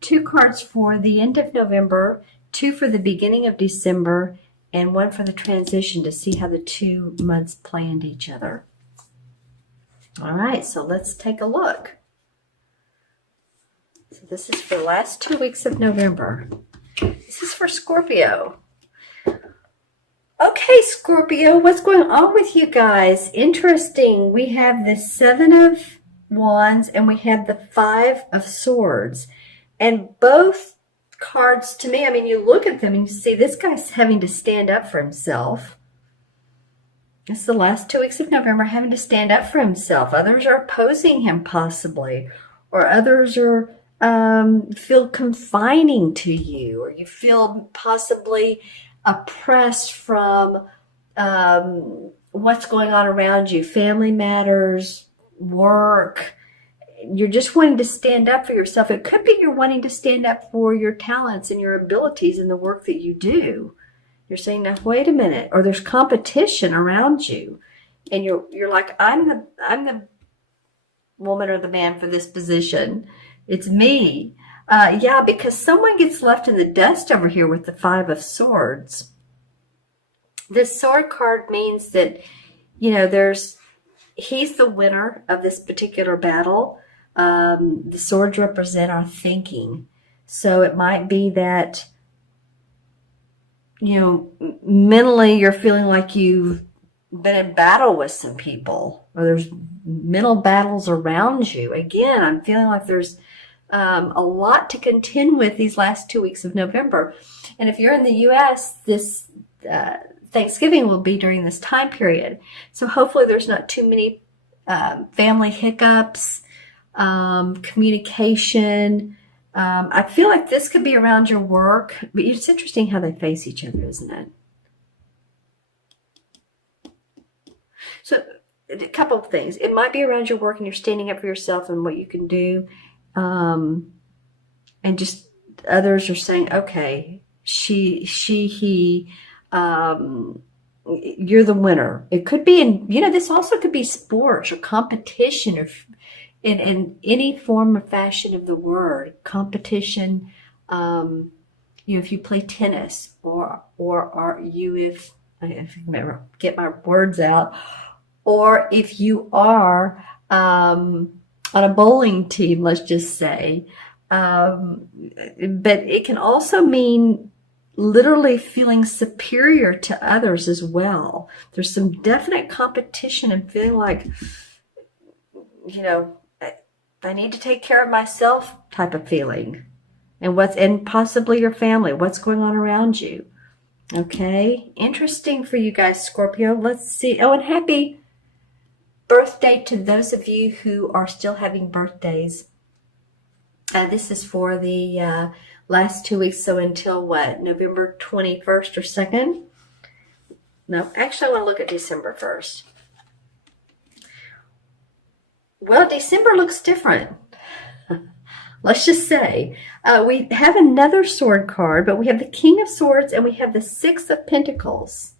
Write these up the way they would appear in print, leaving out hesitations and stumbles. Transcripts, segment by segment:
2 cards for the end of November, 2 for the beginning of December, and 1 for the transition to see how the 2 months play into each other. All right, so let's take a look. So this is for the last 2 weeks of November. This is for Scorpio. Okay, Scorpio, what's going on with you guys? Interesting. We have the 7 of Wands and we have the 5 of Swords. And both cards, to me, I mean, you look at them and you see this guy's having to stand up for himself. It's the last 2 weeks of November, having to stand up for himself. Others are opposing him possibly, or others are feel confining to you, or you feel possibly oppressed from what's going on around you, family matters, work. You're just wanting to stand up for yourself. It could be you're wanting to stand up for your talents and your abilities in the work that you do. You're saying, now wait a minute, or there's competition around you, and you're like, I'm the woman or the man for this position. It's me. Yeah, because someone gets left in the dust over here with the 5 of Swords. This sword card means that, you know, he's the winner of this particular battle. The swords represent our thinking. So it might be that, you know, mentally you're feeling like you've been in battle with some people, or there's mental battles around you. Again, I'm feeling like there's a lot to contend with these last 2 weeks of November. And if you're in the U.S., this Thanksgiving will be during this time period. So hopefully there's not too many family hiccups, communication. I feel like this could be around your work, but it's interesting how they face each other, isn't it? So a couple of things. It might be around your work and you're standing up for yourself and what you can do. And just others are saying, okay, he, you're the winner. It could be this also could be sports or competition, or in any form or fashion of the word, competition. If you play tennis, or are you, if I can get my words out, or if you are, on a bowling team, let's just say, but it can also mean literally feeling superior to others as well. There's some definite competition and feeling like, you know, I need to take care of myself type of feeling. And possibly your family, what's going on around you. Okay, interesting for you guys, Scorpio. Let's see. Oh, and happy birthday to those of you who are still having birthdays. This is for the last 2 weeks, so until what, November 21st or 2nd? No, actually I want to look at December 1st. Well, December looks different. Let's just say we have another sword card, but we have the King of Swords and we have the 6 of Pentacles.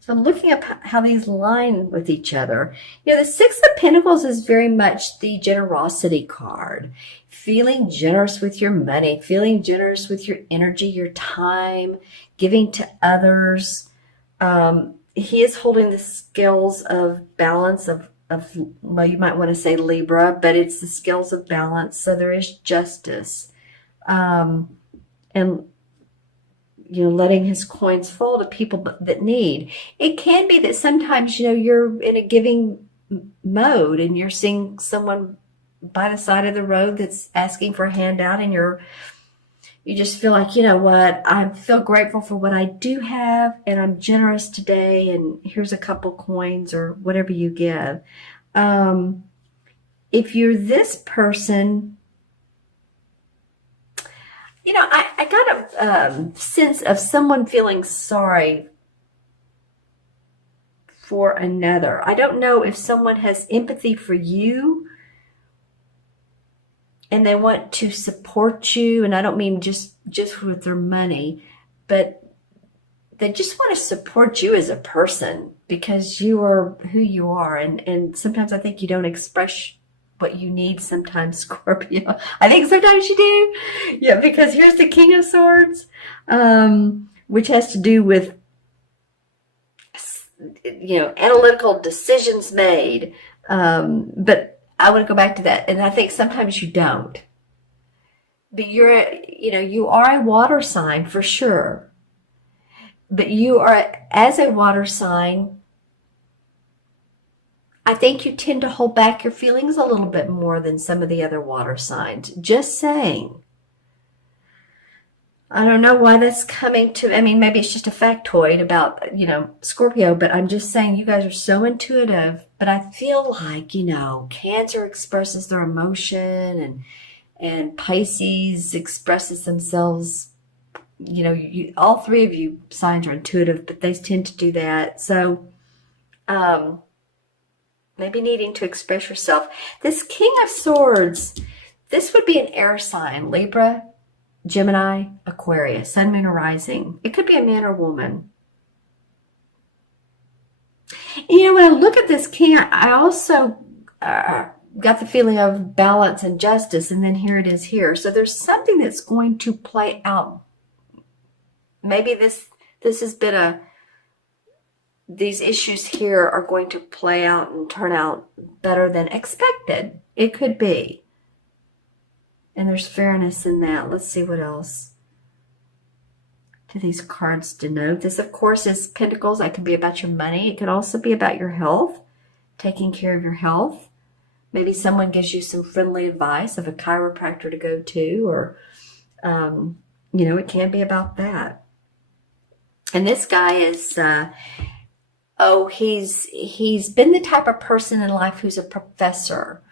So I'm looking at how these line with each other. You know, the 6 of Pentacles is very much the generosity card. Feeling generous with your money, feeling generous with your energy, your time, giving to others. He is holding the scales of balance of, well, you might want to say Libra, but it's the scales of balance. So there is justice. And letting his coins fall to people that need. It can be that sometimes, you're in a giving mode and you're seeing someone by the side of the road that's asking for a handout, and you just feel like, you know what, I feel grateful for what I do have and I'm generous today, and here's a couple coins or whatever you give. If you're this person, I got a sense of someone feeling sorry for another. I don't know if someone has empathy for you and they want to support you, and I don't mean just with their money, but they just want to support you as a person because you are who you are. And sometimes I think you don't express what you need sometimes, Scorpio. I think sometimes you do. Yeah, because here's the King of Swords, which has to do with, analytical decisions made. But I want to go back to that. And I think sometimes you don't. But you are a water sign for sure. But you are, as a water sign, I think you tend to hold back your feelings a little bit more than some of the other water signs. Just saying. I don't know why that's coming to, maybe it's just a factoid about, Scorpio, but I'm just saying you guys are so intuitive. But I feel like, Cancer expresses their emotion and Pisces expresses themselves. All three of you signs are intuitive, but they tend to do that. So, maybe needing to express yourself. This King of Swords, this would be an air sign, Libra, Gemini, Aquarius, Sun, Moon, or Rising. It could be a man or woman. And when I look at this king, I also got the feeling of balance and justice, and then here it is here. So there's something that's going to play out. Maybe this has been these issues here are going to play out and turn out better than expected. It could be. And there's fairness in that. Let's see what else do these cards denote. This, of course, is Pentacles. That could be about your money. It could also be about your health, taking care of your health. Maybe someone gives you some friendly advice of a chiropractor to go to, or, it can be about that. And this guy is, he's been the type of person in life who's a professor.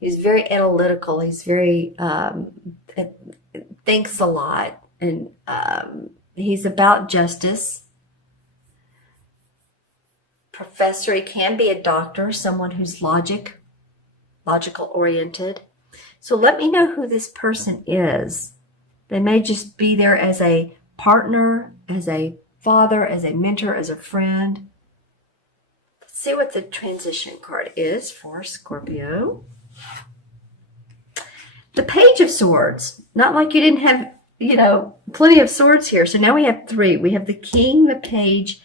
He's very analytical. He's very, thinks a lot. And he's about justice. Professor, he can be a doctor, someone who's logical oriented. So let me know who this person is. They may just be there as a partner, as a father, as a mentor, as a friend. Let's see what the transition card is for Scorpio. The Page of Swords. Not like you didn't have, plenty of swords here. So now we have three. We have the King, the Page,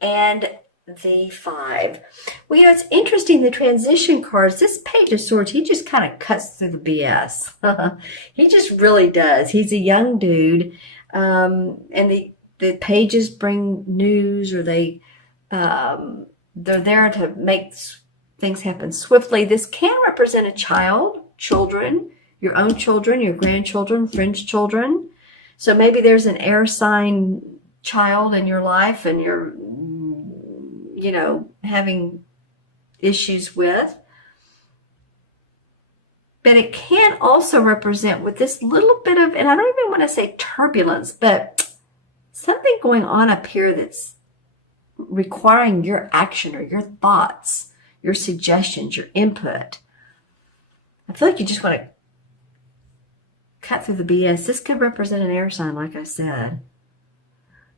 and the 5. Well, it's interesting, the transition cards, this Page of Swords, he just kind of cuts through the BS. He just really does. He's a young dude. And the pages bring news, or they're there to make things happen swiftly. This can represent a child, children, your own children, your grandchildren, friends' children. So maybe there's an air sign child in your life and you're, having issues with. But it can also represent with this little bit of, and I don't even want to say turbulence, but something going on up here that's requiring your action or your thoughts, your suggestions, your input. I feel like you just want to cut through the BS. This could represent an air sign, like I said.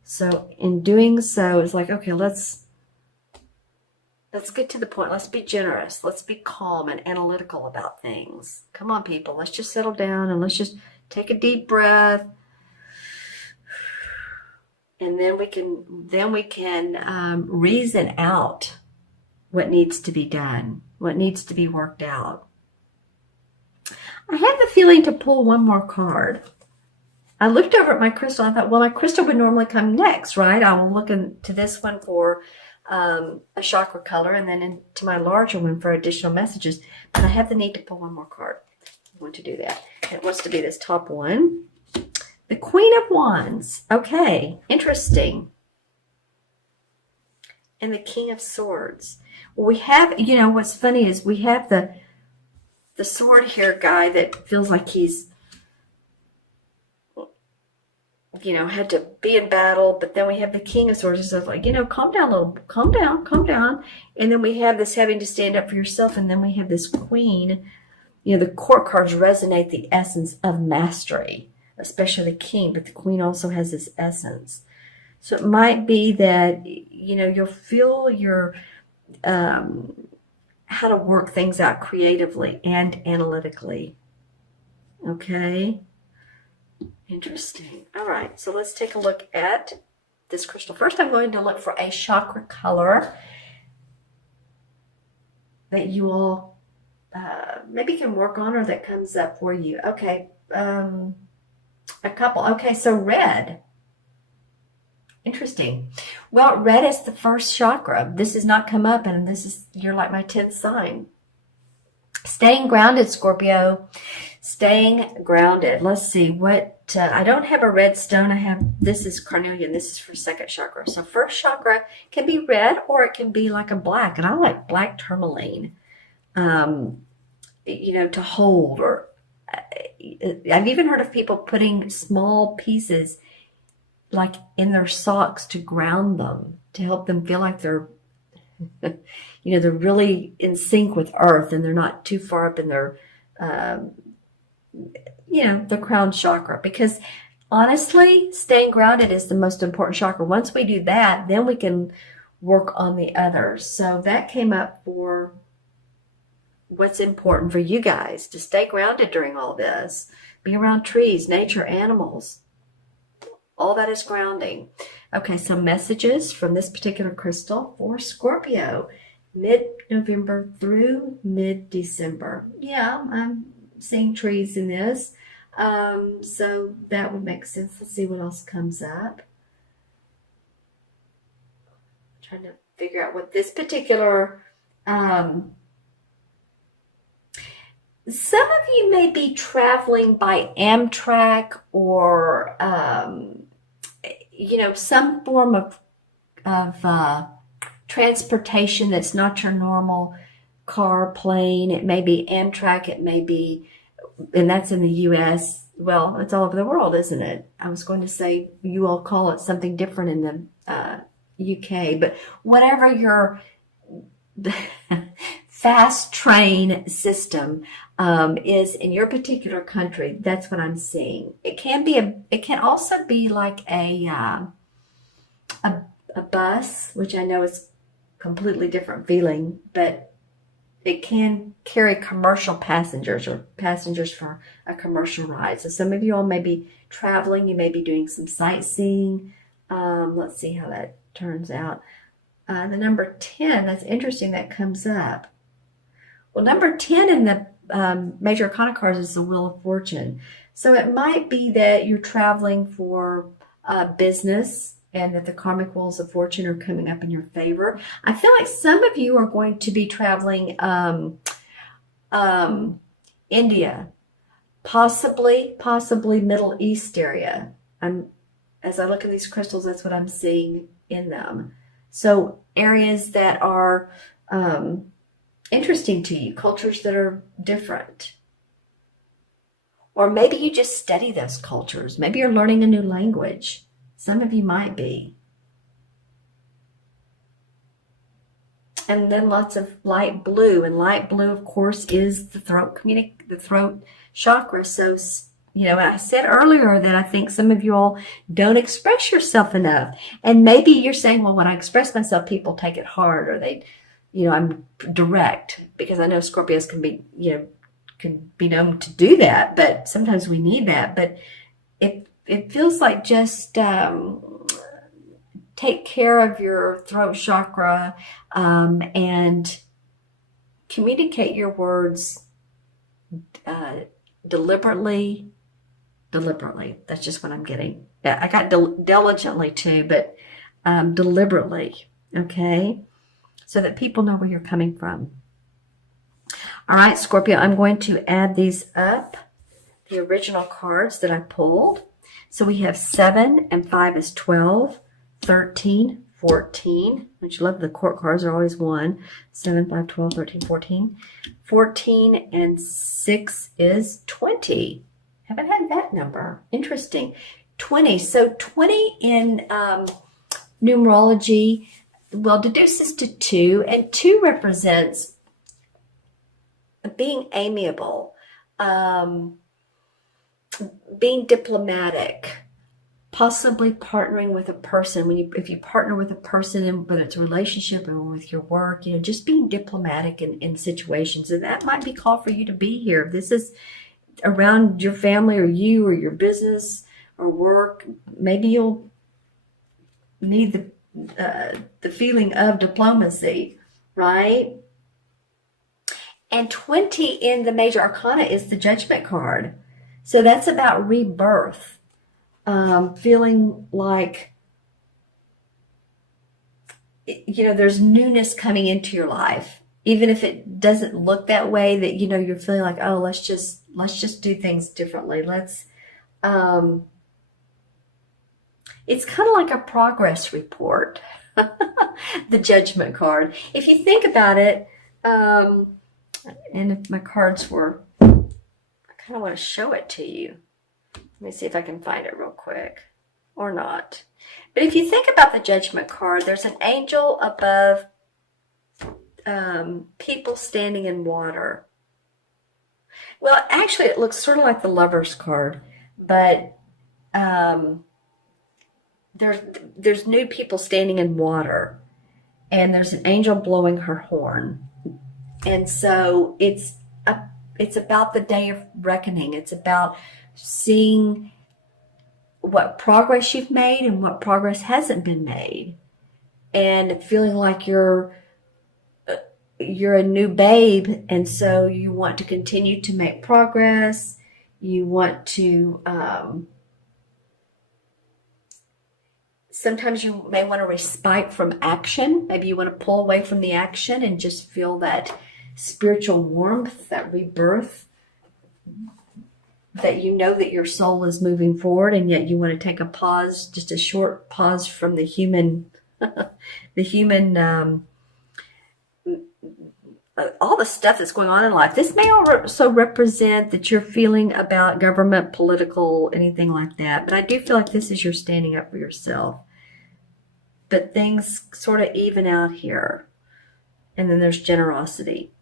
So in doing so, it's like, okay, let's get to the point. Let's be generous. Let's be calm and analytical about things. Come on, people. Let's just settle down and let's just take a deep breath. And then we can reason out what needs to be done, what needs to be worked out. I have the feeling to pull one more card. I looked over at my crystal. I thought, well, my crystal would normally come next, right? I will look into this one for a chakra color, and then into my larger one for additional messages. But I have the need to pull one more card. I want to do that. And it wants to be this top one. The Queen of Wands. Okay, interesting. And the King of Swords. Well, we have, what's funny is we have the sword here guy that feels like he's, had to be in battle. But then we have the King of Swords and stuff like, calm down a little, calm down. And then we have this having to stand up for yourself. And then we have this Queen. The court cards resonate the essence of mastery, especially the King, but the Queen also has this essence. So it might be that, you'll feel your how to work things out creatively and analytically. Okay. Interesting. All right. So let's take a look at this crystal. First, I'm going to look for a chakra color that you all maybe can work on or that comes up for you. Okay. A couple. Okay. So red. Interesting. Well, red is the first chakra. This has not come up, and you're like my 10th sign. Staying grounded, Scorpio. Staying grounded. Let's see what, I don't have a red stone. This is carnelian. This is for second chakra. So first chakra can be red or it can be like a black. And I like black tourmaline, to hold. Or I've even heard of people putting small pieces like in their socks to ground them, to help them feel like they're, they're really in sync with earth and they're not too far up in their, the crown chakra. Because honestly, staying grounded is the most important chakra. Once we do that, then we can work on the others. So that came up for what's important for you guys, to stay grounded during all this. Be around trees, nature, animals. All that is grounding. Okay, so messages from this particular crystal for Scorpio, mid-November through mid-December. Yeah, I'm seeing trees in this. So that would make sense. Let's see what else comes up. I'm trying to figure out what this particular... some of you may be traveling by Amtrak or, some form of transportation that's not your normal car, plane. It may be Amtrak. It may be, and that's in the U.S. Well, it's all over the world, isn't it? I was going to say you all call it something different in the UK, but whatever your fast train system is in your particular country, that's what I'm seeing. It can also be like a bus, which I know is completely different feeling, but it can carry commercial passengers or passengers for a commercial ride. So some of you all may be traveling, you may be doing some sightseeing. Let's see how that turns out. The number 10, that's interesting, that comes up. Well, number 10 in the major arcana cards is the Wheel of Fortune. So it might be that you're traveling for business and that the karmic wheels of fortune are coming up in your favor. I feel like some of you are going to be traveling India, possibly Middle East area. As I look at these crystals, that's what I'm seeing in them. So areas that are interesting to you, cultures that are different. Or maybe you just study those cultures. Maybe you're learning a new language. Some of you might be. And then lots of light blue. And light blue, of course, is the throat chakra. So, I said earlier that I think some of you all don't express yourself enough. And maybe you're saying, well, when I express myself, people take it hard, or I'm direct, because I know Scorpios can be known to do that, but sometimes we need that. But it feels like just take care of your throat chakra and communicate your words deliberately. That's just what I'm getting. Yeah, I got diligently too, but deliberately, okay? So that people know where you're coming from. All right, Scorpio, I'm going to add these up, the original cards that I pulled. So we have 7 and 5 is 12, 13, 14, which you love, the court cards are always 1, 7, 5, 12, 13, 14. 14 and 6 is 20. Haven't had that number. Interesting. 20. So 20 in numerology, well, deduces to 2, and 2 represents being amiable, being diplomatic, possibly partnering with a person. If you partner with a person, and whether it's a relationship or with your work, just being diplomatic in situations. And that might be called for you to be here. If this is around your family or you or your business or work, maybe you'll need the feeling of diplomacy, right? And 20 in the major arcana is the Judgment card. So that's about rebirth. Feeling like, there's newness coming into your life. Even if it doesn't look that way, that, you're feeling like, oh, let's just do things differently. It's kind of like a progress report, the Judgment card. If you think about it, and if my cards were, I kind of want to show it to you. Let me see if I can find it real quick, or not. But if you think about the Judgment card, there's an angel above people standing in water. Well, actually, it looks sort of like the Lover's card, but there's new people standing in water, and there's an angel blowing her horn. And so it's about the day of reckoning. It's about seeing what progress you've made and what progress hasn't been made, and feeling like you're a new babe, and so you want to continue to make progress. You want to sometimes you may want to respite from action. Maybe you want to pull away from the action and just feel that spiritual warmth, that rebirth, that that your soul is moving forward, and yet you want to take a pause, just a short pause from the human, all the stuff that's going on in life. This may also represent that you're feeling about government, political, anything like that. But I do feel like this is your standing up for yourself. But things sort of even out here. And then there's generosity.